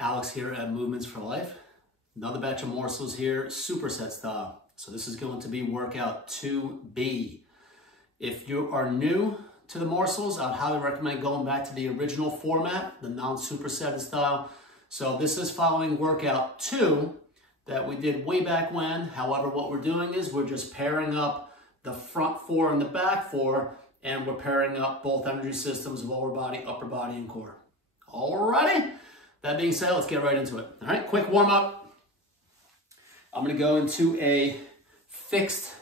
Alex here at Movements for Life. Another batch of morsels here, superset style. So this is going to be workout 2B. If you are new to the morsels, I'd highly recommend going back to the original format, the non-superset style. So this is following workout 2 that we did way back when. However, what we're doing is we're just pairing up the front 4 and the back 4, and we're pairing up both energy systems, lower body, upper body, and core. Alrighty. That being said, let's get right into it. All right, quick warm up. I'm gonna go into a fixed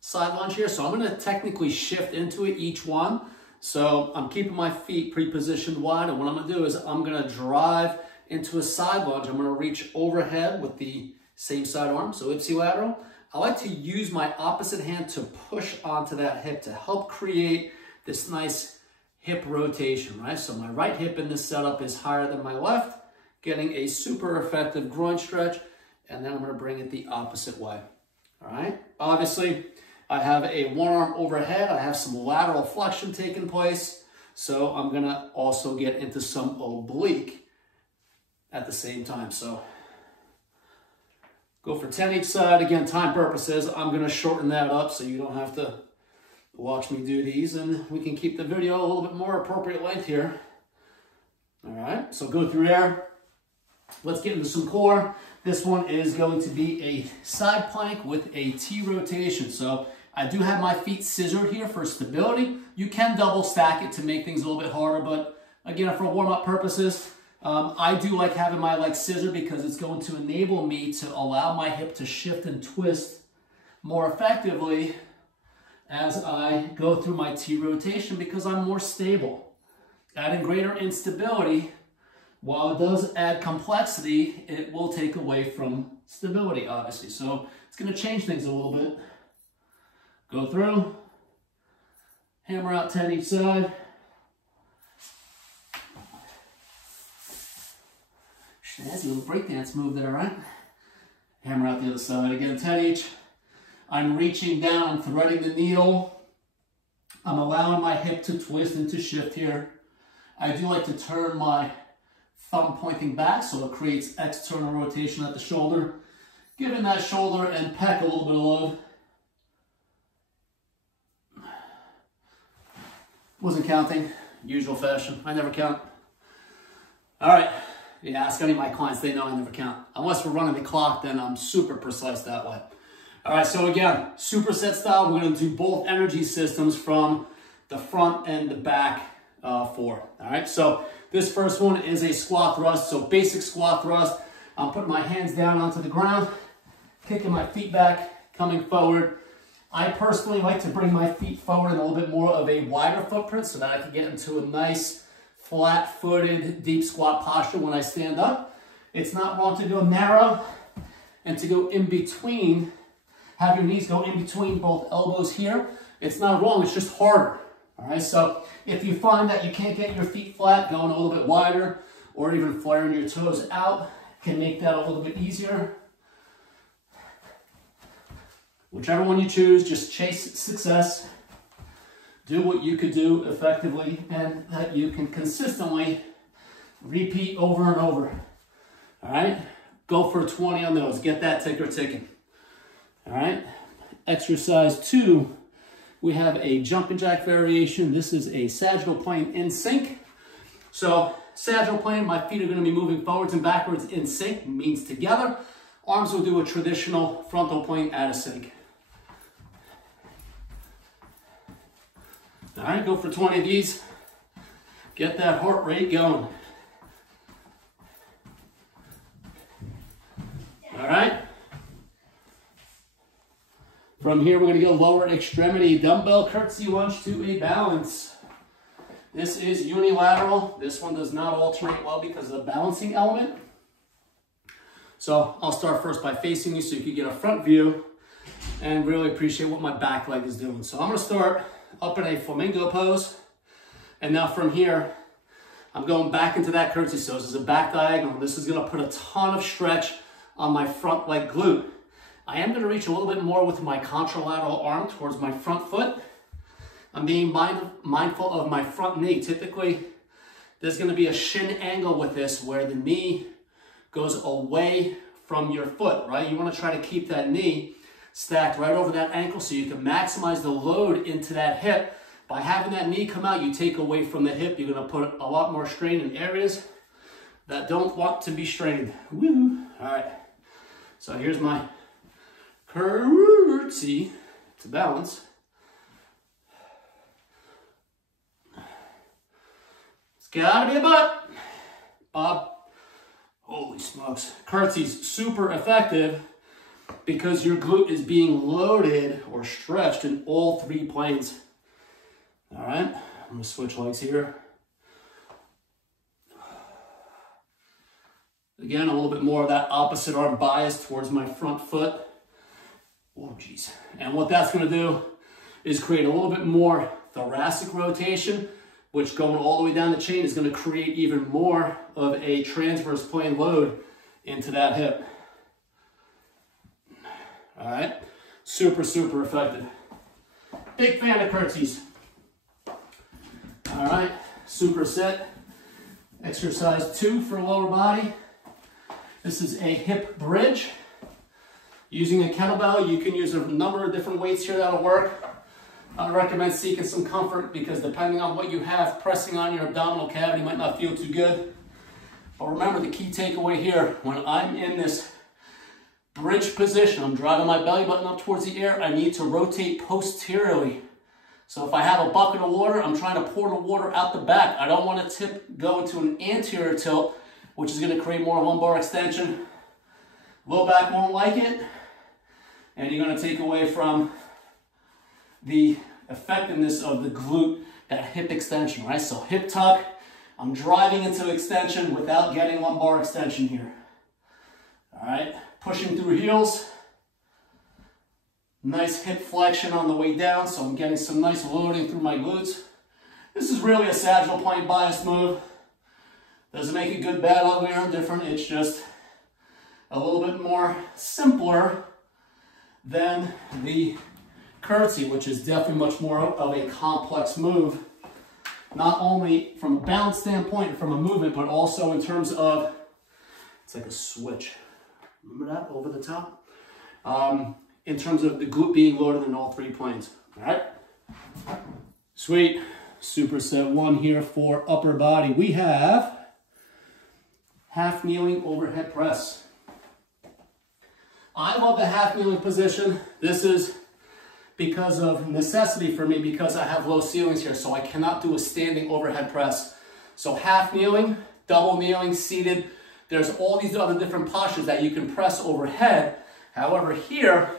side lunge here. So I'm gonna technically shift into it each one. So I'm keeping my feet pre-positioned wide, and what I'm gonna do is I'm gonna drive into a side lunge. I'm gonna reach overhead with the same side arm, so ipsilateral. I like to use my opposite hand to push onto that hip to help create this nice hip rotation, right? So my right hip in this setup is higher than my left, getting a super effective groin stretch, and then I'm gonna bring it the opposite way, all right? Obviously, I have a one arm overhead. I have some lateral flexion taking place, so I'm gonna also get into some oblique at the same time. So go for 10 each side. Again, time purposes, I'm gonna shorten that up so you don't have to watch me do these, and we can keep the video a little bit more appropriate length here. All right, so go through there. Let's get into some core. This one is going to be a side plank with a T rotation. So I do have my feet scissored here for stability. You can double stack it to make things a little bit harder, but again, for warm-up purposes, I do like having my legs scissored because it's going to enable me to allow my hip to shift and twist more effectively as I go through my T rotation because I'm more stable. Adding greater instability, while it does add complexity, it will take away from stability, obviously. So it's gonna change things a little bit. Go through, hammer out 10 each side. Snazzy little breakdance move there, right? Hammer out the other side, again, 10 each. I'm reaching down, threading the needle. I'm allowing my hip to twist and to shift here. I do like to turn my thumb pointing back so it creates external rotation at the shoulder, giving that shoulder and pec a little bit of love. Wasn't counting, usual fashion. I never count. All right, yeah, ask any of my clients, they know I never count. Unless we're running the clock, then I'm super precise that way. All right, so again, superset style, we're gonna do both energy systems from the front and the back 4. All right, so this first one is a squat thrust. So basic squat thrust, I'm putting my hands down onto the ground, kicking my feet back, coming forward. I personally like to bring my feet forward in a little bit more of a wider footprint so that I can get into a nice flat-footed deep squat posture when I stand up. It's not wrong to go narrow and to go in between. Have your knees go in between both elbows here. It's not wrong, it's just harder. All right, so if you find that you can't get your feet flat, going a little bit wider, or even flaring your toes out can make that a little bit easier. Whichever one you choose, just chase success. Do what you could do effectively and that you can consistently repeat over and over. All right, go for 20 on those. Get that ticker ticking. All right, exercise 2, we have a jumping jack variation. This is a sagittal plane in sync. So sagittal plane, my feet are gonna be moving forwards and backwards in sync, means together. Arms will do a traditional frontal plane out of sync. All right, go for 20 of these. Get that heart rate going. All right. From here, we're gonna go lower extremity, dumbbell curtsy lunge to a balance. This is unilateral. This one does not alternate well because of the balancing element. So I'll start first by facing you so you can get a front view and really appreciate what my back leg is doing. So I'm gonna start up in a flamingo pose. And now from here, I'm going back into that curtsy. So this is a back diagonal. This is gonna put a ton of stretch on my front leg glute. I am going to reach a little bit more with my contralateral arm towards my front foot. I'm being mindful of my front knee. Typically, there's going to be a shin angle with this where the knee goes away from your foot, right? You want to try to keep that knee stacked right over that ankle so you can maximize the load into that hip. By having that knee come out, you take away from the hip. You're going to put a lot more strain in areas that don't want to be strained. Woo! All right. So here's my curtsy to balance. It's gotta be a butt. Bob. Holy smokes. Curtsy's super effective because your glute is being loaded or stretched in all 3 planes. All right, I'm gonna switch legs here. Again, a little bit more of that opposite arm bias towards my front foot. Oh, geez. And what that's gonna do is create a little bit more thoracic rotation, which going all the way down the chain is gonna create even more of a transverse plane load into that hip. All right, super, super effective. Big fan of curtsies. All right, superset, exercise 2 for lower body. This is a hip bridge. Using a kettlebell, you can use a number of different weights here that'll work. I recommend seeking some comfort because depending on what you have, pressing on your abdominal cavity might not feel too good. But remember the key takeaway here, when I'm in this bridge position, I'm driving my belly button up towards the air, I need to rotate posteriorly. So if I have a bucket of water, I'm trying to pour the water out the back. I don't want to go into an anterior tilt, which is going to create more lumbar extension. Low back won't like it, and you're going to take away from the effectiveness of the glute, that hip extension, right? So hip tuck, I'm driving into extension without getting lumbar extension here. All right, pushing through heels. Nice hip flexion on the way down, so I'm getting some nice loading through my glutes. This is really a sagittal plane bias move. Doesn't make it good, bad, ugly, or indifferent. It's just a little bit more simpler than the curtsy, which is definitely much more of a complex move. Not only from a balance standpoint and from a movement, but also in terms of, it's like a switch. Remember that over the top? In terms of the glute being loaded in all 3 planes. All right? Sweet. Superset 1 here for upper body. We have half kneeling overhead press. I love the half kneeling position. This is because of necessity for me because I have low ceilings here, so I cannot do a standing overhead press. So half kneeling, double kneeling, seated. There's all these other different postures that you can press overhead. However, here,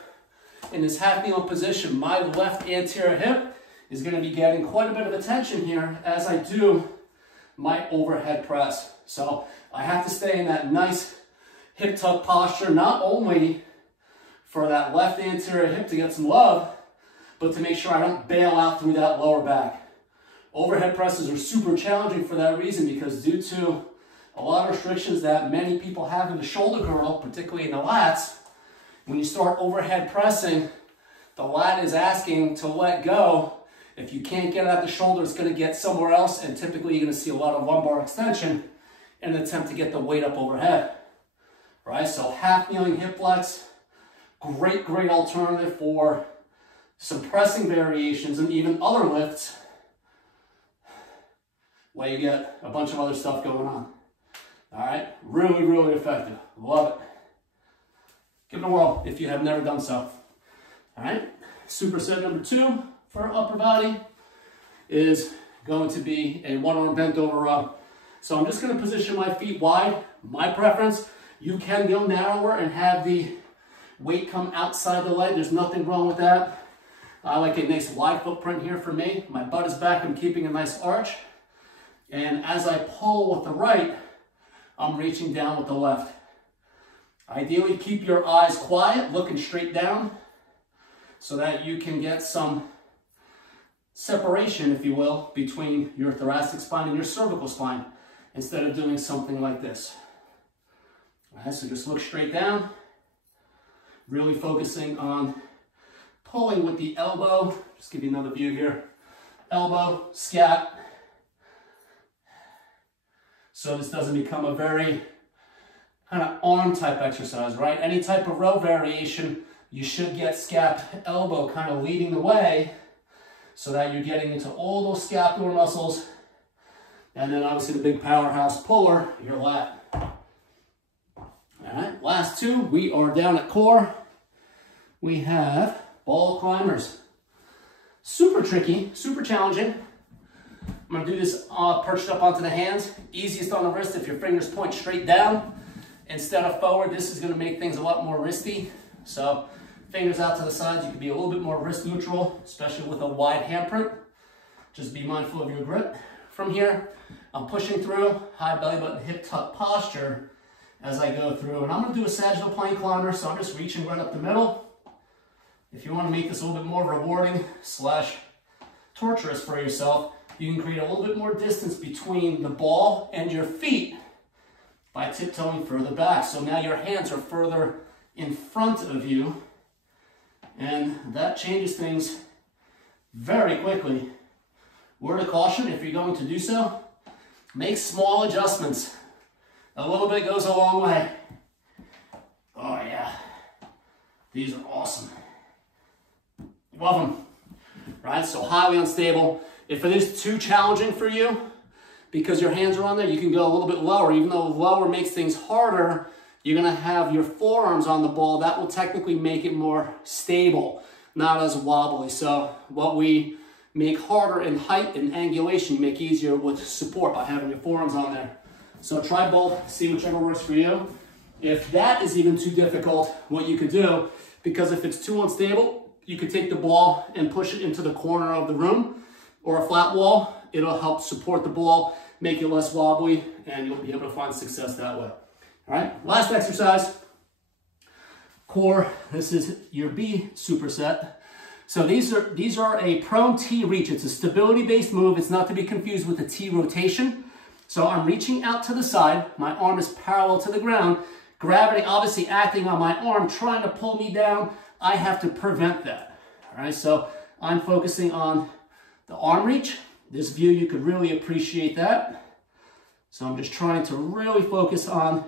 in this half kneeling position, my left anterior hip is going to be getting quite a bit of attention here as I do my overhead press. So I have to stay in that nice hip tuck posture, not only for that left anterior hip to get some love, but to make sure I don't bail out through that lower back. Overhead presses are super challenging for that reason because due to a lot of restrictions that many people have in the shoulder girdle, particularly in the lats, when you start overhead pressing, the lat is asking to let go. If you can't get at the shoulder, it's going to get somewhere else, and typically you're going to see a lot of lumbar extension in an attempt to get the weight up overhead. Right? So half kneeling hip flex, great alternative for some pressing variations and even other lifts where you get a bunch of other stuff going on. All right? Really effective. Love it. Give it a whirl if you have never done so. All right, superset number 2 for upper body is going to be a one-arm bent over row. So I'm just going to position my feet wide. My preference, you can go narrower and have the weight come outside the leg. There's nothing wrong with that. I like a nice wide footprint here for me. My butt is back. I'm keeping a nice arch. And as I pull with the right, I'm reaching down with the left. Ideally, keep your eyes quiet, looking straight down, so that you can get some separation, if you will, between your thoracic spine and your cervical spine, instead of doing something like this. All right, so just look straight down, really focusing on pulling with the elbow. Just give you another view here. Elbow, scat. So this doesn't become a very kind of arm type exercise, right? Any type of row variation, you should get scap elbow kind of leading the way so that you're getting into all those scapular muscles. And then obviously the big powerhouse puller, your lat. All right, last two, we are down at core. We have ball climbers. Super tricky, super challenging. I'm gonna do this perched up onto the hands. Easiest on the wrist if your fingers point straight down instead of forward. This is gonna make things a lot more wristy. So fingers out to the sides, you can be a little bit more wrist neutral, especially with a wide handprint. Just be mindful of your grip. From here, I'm pushing through, high belly button, hip tuck posture as I go through. And I'm gonna do a sagittal plane climber, so I'm just reaching right up the middle. If you wanna make this a little bit more rewarding / torturous for yourself, you can create a little bit more distance between the ball and your feet by tiptoeing further back. So now your hands are further in front of you, and that changes things very quickly. Word of caution, if you're going to do so, make small adjustments. A little bit goes a long way. Oh yeah, these are awesome. Love them, right? So highly unstable. If it is too challenging for you, because your hands are on there, you can go a little bit lower. Even though lower makes things harder, you're gonna have your forearms on the ball. That will technically make it more stable, not as wobbly. So what we make harder in height and angulation, you make easier with support by having your forearms on there. So try both, see whichever works for you. If that is even too difficult, what you could do, because if it's too unstable, you could take the ball and push it into the corner of the room or a flat wall. It'll help support the ball, make it less wobbly, and you'll be able to find success that way. All right, last exercise, core. This is your B superset. So these are a prone T reach. It's a stability-based move. It's not to be confused with a T rotation. So I'm reaching out to the side. My arm is parallel to the ground. Gravity obviously acting on my arm, trying to pull me down. I have to prevent that. All right, so I'm focusing on the arm reach. This view, you could really appreciate that. So I'm just trying to really focus on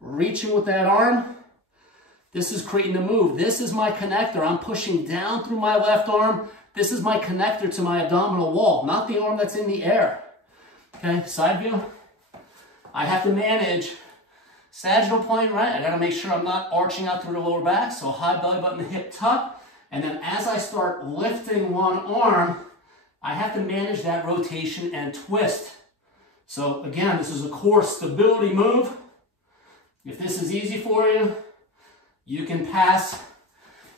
reaching with that arm. This is creating the move. This is my connector. I'm pushing down through my left arm. This is my connector to my abdominal wall, not the arm that's in the air. Okay, side view. I have to manage sagittal plane, right? I gotta make sure I'm not arching out through the lower back. So high belly button, hip tuck. And then as I start lifting one arm, I have to manage that rotation and twist. So again, this is a core stability move. If this is easy for you, you can pass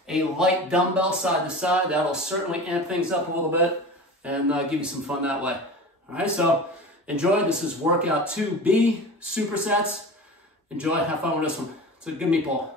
a light dumbbell side to side. That'll certainly amp things up a little bit and give you some fun that way. All right, so enjoy. This is workout 2B, supersets. Enjoy, have fun with this one. It's a good meatball.